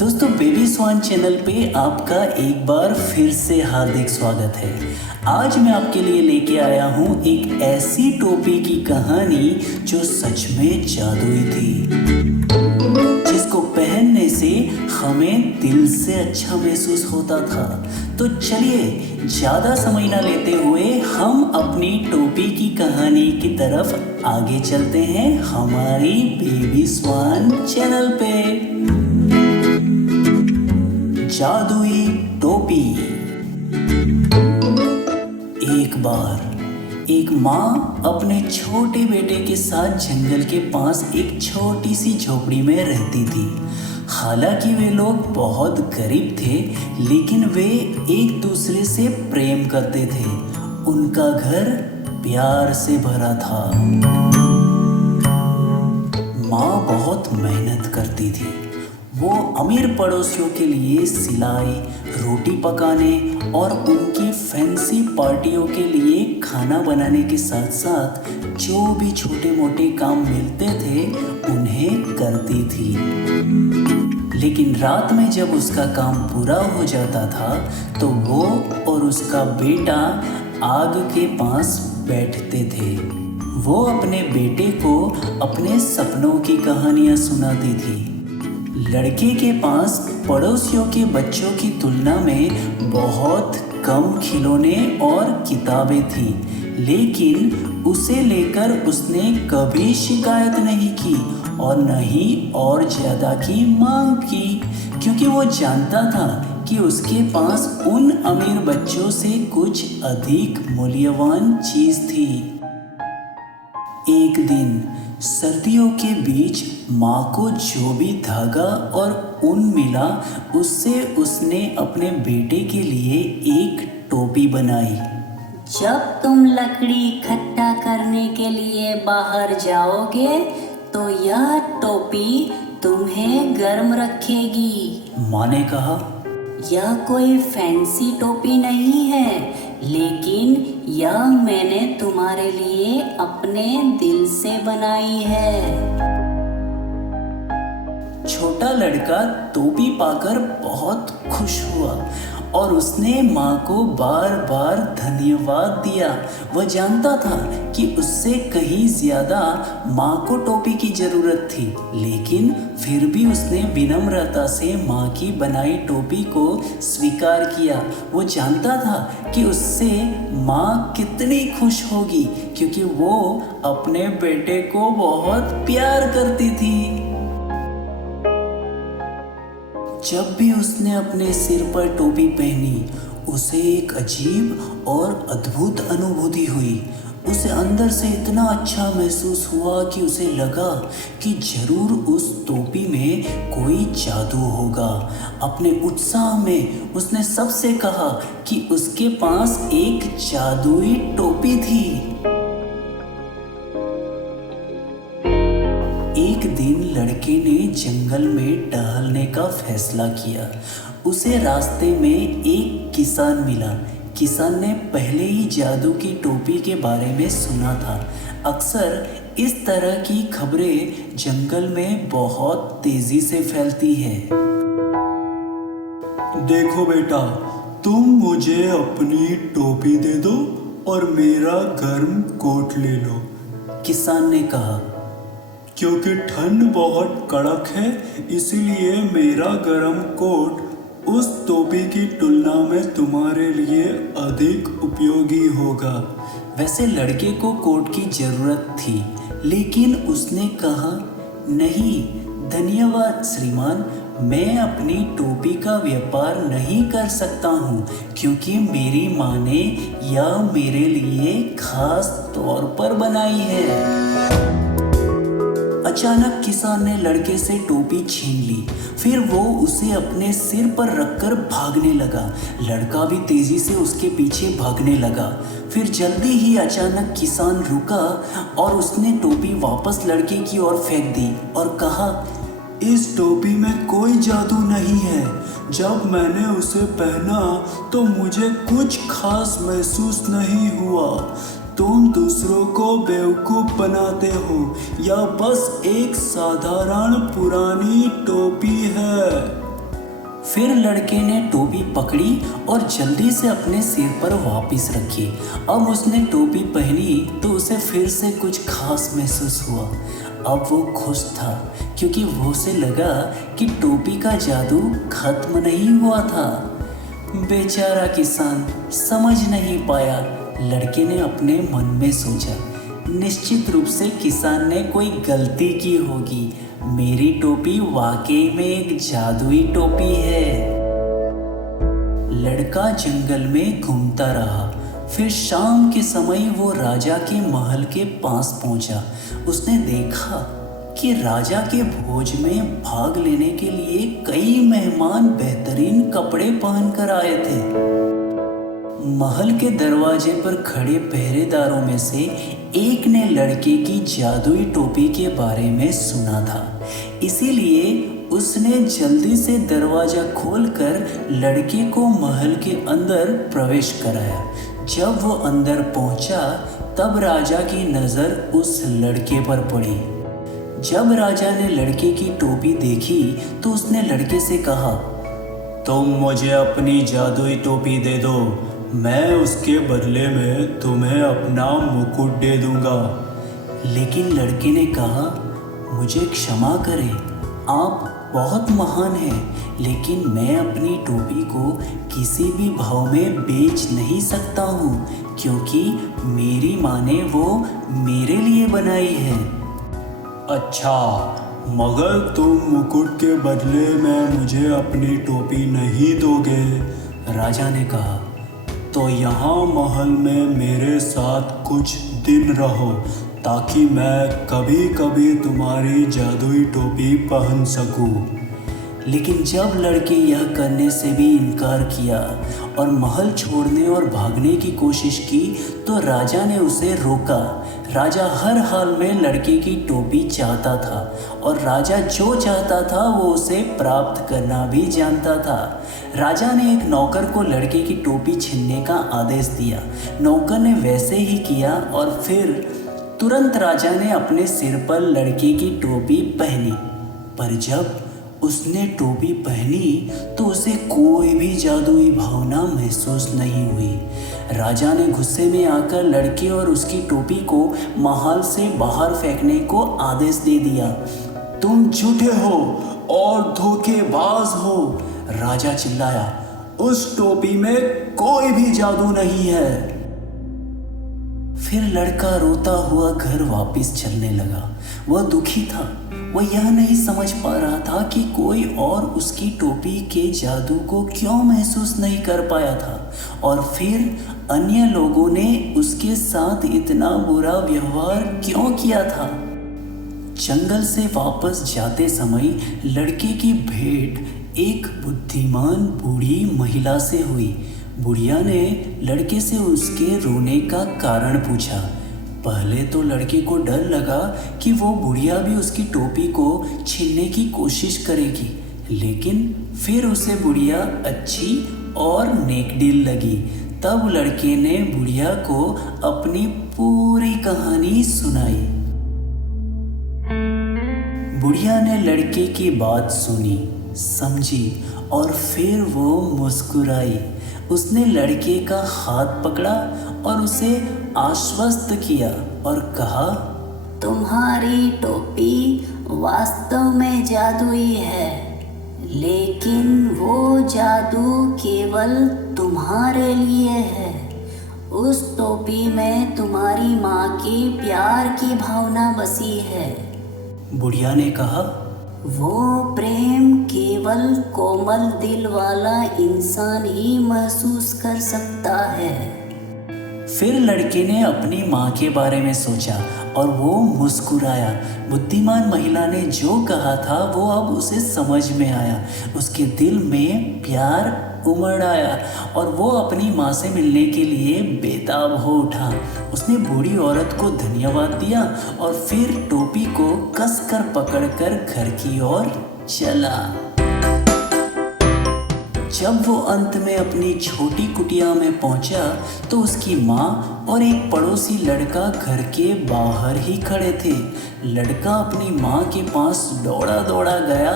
दोस्तों, baby swan channel पे आपका एक बार फिर से हार्दिक स्वागत है। आज मैं आपके लिए लेके आया हूँ एक ऐसी टोपी की कहानी जो सच में जादुई थी, जिसको पहनने से हमें दिल से अच्छा महसूस होता था। तो चलिए ज़्यादा समय ना लेते हुए हम अपनी टोपी की कहानी की तरफ आगे चलते हैं हमारी बेबी स्वान चैनल पे। जादुई टोपी। एक बार एक माँ अपने छोटे बेटे के साथ जंगल के पास एक छोटी सी झोपड़ी में रहती थी। हालांकि वे लोग बहुत गरीब थे, लेकिन वे एक दूसरे से प्रेम करते थे। उनका घर प्यार से भरा था। माँ बहुत मेहनत करती थी। वो अमीर पड़ोसियों के लिए सिलाई, रोटी पकाने और उनकी फैंसी पार्टियों के लिए खाना बनाने के साथ साथ जो भी छोटे मोटे काम मिलते थे उन्हें करती थी। लेकिन रात में जब उसका काम पूरा हो जाता था तो वो और उसका बेटा आग के पास बैठते थे। वो अपने बेटे को अपने सपनों की कहानियाँ सुनाती थी। लड़के के पास पड़ोसियों के बच्चों की तुलना में बहुत कम खिलौने और किताबें थी, लेकिन उसे लेकर उसने कभी शिकायत नहीं की और न ही और ज़्यादा की मांग की, क्योंकि वो जानता था कि उसके पास उन अमीर बच्चों से कुछ अधिक मूल्यवान चीज़ थी। एक दिन सर्दियों के बीच माँ को जो भी धागा और ऊन मिला उससे उसने अपने बेटे के लिए एक टोपी बनाई। जब तुम लकड़ी इकट्ठा करने के लिए बाहर जाओगे तो यह टोपी तुम्हें गर्म रखेगी। माँ ने कहा, यह कोई फैंसी टोपी नहीं है, लेकिन यह मैंने तुम्हारे लिए अपने दिल से बनाई है। छोटा लड़का टोपी पाकर बहुत खुश हुआ और उसने माँ को बार बार धन्यवाद दिया। वह जानता था कि उससे कहीं ज़्यादा माँ को टोपी की ज़रूरत थी, लेकिन फिर भी उसने विनम्रता से माँ की बनाई टोपी को स्वीकार किया। वो जानता था कि उससे माँ कितनी खुश होगी, क्योंकि वो अपने बेटे को बहुत प्यार करती थी। जब भी उसने अपने सिर पर टोपी पहनी, उसे एक अजीब और अद्भुत अनुभूति हुई। उसे अंदर से इतना अच्छा महसूस हुआ कि उसे लगा कि जरूर उस टोपी में कोई जादू होगा। अपने उत्साह में उसने सबसे कहा कि उसके पास एक जादुई टोपी थी। एक दिन लड़के ने जंगल में टहलने का फैसला किया। उसे रास्ते में एक किसान मिला। किसान ने पहले ही जादू की टोपी के बारे में सुना था। अक्सर इस तरह की खबरें जंगल में बहुत तेजी से फैलती है। देखो बेटा, तुम मुझे अपनी टोपी दे दो और मेरा गर्म कोट ले लो, किसान ने कहा। क्योंकि ठंड बहुत कड़क है, इसीलिए मेरा गर्म कोट उस टोपी की तुलना में तुम्हारे लिए अधिक उपयोगी होगा। वैसे लड़के को कोट की जरूरत थी, लेकिन उसने कहा, नहीं धन्यवाद श्रीमान, मैं अपनी टोपी का व्यापार नहीं कर सकता हूँ, क्योंकि मेरी माँ ने यह मेरे लिए खास तौर पर बनाई है। अचानक किसान ने लड़के से टोपी छीन ली। फिर वो उसे अपने सिर पर रखकर भागने लगा। लड़का भी तेजी से उसके पीछे भागने लगा। फिर जल्दी ही अचानक किसान रुका और उसने टोपी वापस लड़के की ओर फेंक दी और कहा, इस टोपी में कोई जादू नहीं है। जब मैंने उसे पहना तो मुझे कुछ खास महसूस नहीं हुआ। तुम दूसरों को बेवकूफ़ बनाते हो, यह बस एक साधारण पुरानी टोपी है। फिर लड़के ने टोपी पकड़ी और जल्दी से अपने सिर पर वापस रखी। अब उसने टोपी पहनी तो उसे फिर से कुछ खास महसूस हुआ। अब वो खुश था क्योंकि वो उसे लगा कि टोपी का जादू खत्म नहीं हुआ था। बेचारा किसान समझ नहीं पाया। लड़के ने अपने मन में सोचा, निश्चित रूप से किसान ने कोई गलती की होगी। मेरी टोपी वाकई में एक जादुई टोपी है। लड़का जंगल में घूमता रहा। फिर शाम के समय वो राजा के महल के पास पहुंचा। उसने देखा कि राजा के भोज में भाग लेने के लिए कई मेहमान बेहतरीन कपड़े पहनकर आए थे। महल के दरवाजे पर खड़े पहरेदारों में से एक ने लड़के की जादुई टोपी के बारे में सुना था, इसीलिए उसने जल्दी से दरवाजा खोलकर लड़के को महल के अंदर प्रवेश कराया। जब वो अंदर पहुंचा तब राजा की नज़र उस लड़के पर पड़ी। जब राजा ने लड़के की टोपी देखी तो उसने लड़के से कहा, तुम मुझे अपनी जादुई टोपी दे दो, मैं उसके बदले में तुम्हें अपना मुकुट दे दूंगा। लेकिन लड़के ने कहा, मुझे क्षमा करें, आप बहुत महान हैं, लेकिन मैं अपनी टोपी को किसी भी भाव में बेच नहीं सकता हूँ, क्योंकि मेरी माँ ने वो मेरे लिए बनाई है। अच्छा, मगर तुम मुकुट के बदले में मुझे अपनी टोपी नहीं दोगे? राजा ने कहा, तो यहाँ महल में मेरे साथ कुछ दिन रहो, ताकि मैं कभी कभी तुम्हारी जादुई टोपी पहन सकूं। लेकिन जब लड़के यह करने से भी इनकार किया और महल छोड़ने और भागने की कोशिश की तो राजा ने उसे रोका। राजा हर हाल में लड़के की टोपी चाहता था और राजा जो चाहता था वो उसे प्राप्त करना भी जानता था। राजा ने एक नौकर को लड़के की टोपी छीनने का आदेश दिया। नौकर ने वैसे ही किया और फिर तुरंत राजा ने अपने सिर पर लड़के की टोपी पहनी। पर जब उसने टोपी पहनी तो उसे कोई भी जादुई भावना महसूस नहीं हुई। राजा ने गुस्से में आकर लड़के और उसकी टोपी को महल से बाहर फेंकने को आदेश दे दिया। तुम झूठे हो और धोखेबाज हो, राजा चिल्लाया। उस टोपी में कोई भी जादू नहीं है। फिर लड़का रोता हुआ घर वापस चलने लगा। वह दुखी था। वह यह नहीं समझ पा रहा था कि कोई और उसकी टोपी के जादू को क्यों महसूस नहीं कर पाया था और फिर अन्य लोगों ने उसके साथ इतना बुरा व्यवहार क्यों किया था। जंगल से वापस जाते समय लड़के की भेंट एक बुद्धिमान बूढ़ी महिला से हुई। बुढ़िया ने लड़के से उसके रोने का कारण पूछा। पहले तो लड़के को डर लगा कि वो बुढ़िया भी उसकी टोपी को छीनने की कोशिश करेगी, लेकिन फिर उसे बुढ़िया अच्छी और नेकदिल लगी। तब लड़के ने बुढ़िया को अपनी पूरी कहानी सुनाई। बुढ़िया ने लड़के की बात सुनी, समझी और फिर वो मुस्कुराई। उसने लड़के का हाथ पकड़ा और उसे आश्वस्त किया और कहा, तुम्हारी टोपी वास्तव में जादुई है, लेकिन वो जादू केवल तुम्हारे लिए है। उस टोपी में तुम्हारी माँ की प्यार की भावना बसी है। बुढ़िया ने कहा, वो प्रेम केवल कोमल दिल वाला इंसान ही महसूस कर सकता है। फिर लड़के ने अपनी माँ के बारे में सोचा और वो मुस्कुराया। बुद्धिमान महिला ने जो कहा था वो अब उसे समझ में आया। उसके दिल में प्यार उमड़ आया और वो अपनी माँ से मिलने के लिए बेताब हो उठा। उसने बूढ़ी औरत को धन्यवाद दिया और फिर टोपी को कसकर पकड़कर घर की ओर चला। जब वो अंत में अपनी छोटी कुटिया में पहुंचा तो उसकी माँ और एक पड़ोसी लड़का घर के बाहर ही खड़े थे। लड़का अपनी माँ के पास दौड़ा दौड़ा गया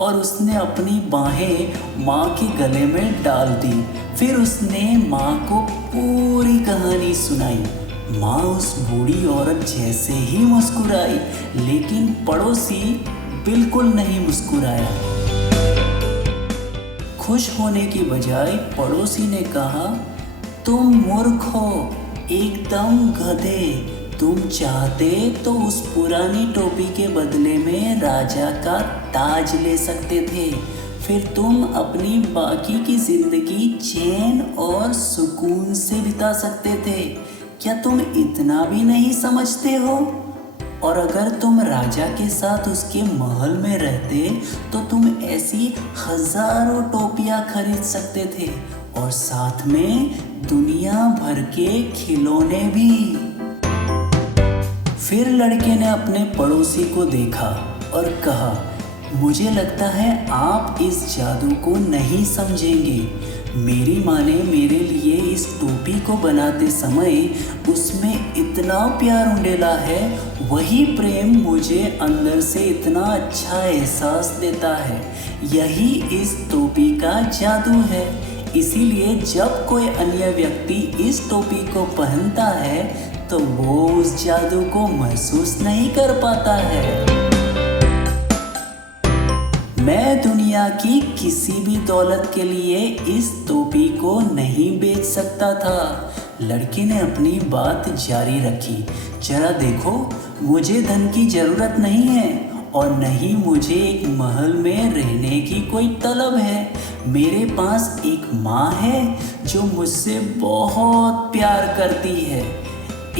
और उसने अपनी बाहें माँ के गले में डाल दी। फिर उसने माँ को पूरी कहानी सुनाई। माँ उस बूढ़ी औरत जैसे ही मुस्कुराई, लेकिन पड़ोसी बिल्कुल नहीं मुस्कुराया। खुश होने की बजाय पड़ोसी ने कहा, तुम मूर्ख हो, एकदम गधे। तुम चाहते तो उस पुरानी टोपी के बदले में राजा का ताज ले सकते थे। फिर तुम अपनी बाकी की जिंदगी चैन और सुकून से बिता सकते थे। क्या तुम इतना भी नहीं समझते हो? और अगर तुम राजा के साथ उसके महल में रहते तो तुम ऐसी हजारों टोपियां खरीद सकते थे और साथ में दुनिया भर के खिलौने भी। फिर लड़के ने अपने पड़ोसी को देखा और कहा, मुझे लगता है आप इस जादू को नहीं समझेंगे। मेरी माँ ने मेरे लिए इस टोपी को बनाते समय उसमें इतना प्यार उंडेला है, वही प्रेम मुझे अंदर से इतना अच्छा एहसास देता है। यही इस टोपी का जादू है। इसीलिए जब कोई अन्य व्यक्ति इस टोपी को पहनता है तो वो उस जादू को महसूस नहीं कर पाता है। मैं दुनिया की किसी भी दौलत के लिए इस टोपी को नहीं बेच सकता था। लड़के ने अपनी बात जारी रखी। जरा देखो, मुझे धन की जरूरत नहीं है और न ही मुझे एक महल में रहने की कोई तलब है। मेरे पास एक माँ है जो मुझसे बहुत प्यार करती है।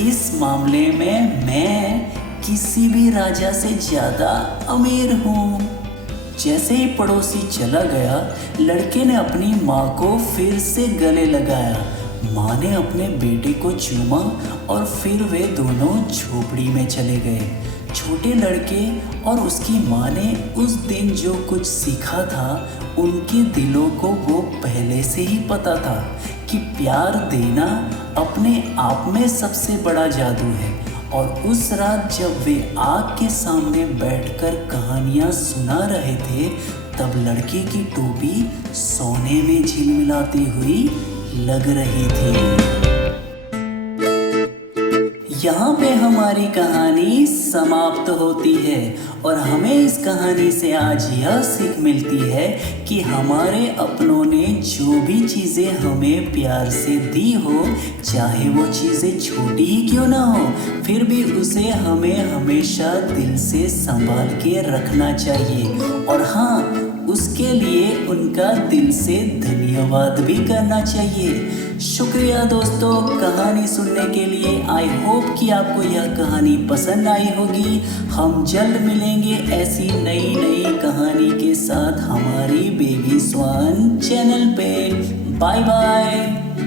इस मामले में मैं किसी भी राजा से ज़्यादा अमीर हूँ। जैसे ही पड़ोसी चला गया, लड़के ने अपनी माँ को फिर से गले लगाया। माँ ने अपने बेटे को चूमा और फिर वे दोनों झोपड़ी में चले गए। छोटे लड़के और उसकी माँ ने उस दिन जो कुछ सीखा था, उनके दिलों को वो पहले से ही पता था कि प्यार देना अपने आप में सबसे बड़ा जादू है। और उस रात जब वे आग के सामने बैठकर कहानियाँ सुना रहे थे, तब लड़के की टोपी सोने में झिलमिलाती हुई लग रही थी। यहाँ पे हमारी कहानी समाप्त होती है और हमें इस कहानी से आज यह सीख मिलती है कि हमारे अपनों ने जो भी चीज़ें हमें प्यार से दी हो, चाहे वो चीज़ें छोटी ही क्यों ना हो, फिर भी उसे हमें हमेशा दिल से संभाल के रखना चाहिए। और हाँ, उसके लिए उनका दिल से धन्यवाद भी करना चाहिए। शुक्रिया दोस्तों कहानी सुनने के लिए। आई होप कि आपको यह कहानी पसंद आई होगी। हम जल्द मिलेंगे ऐसी नई नई कहानी के साथ हमारी बेबी स्वान चैनल पे। Bye bye.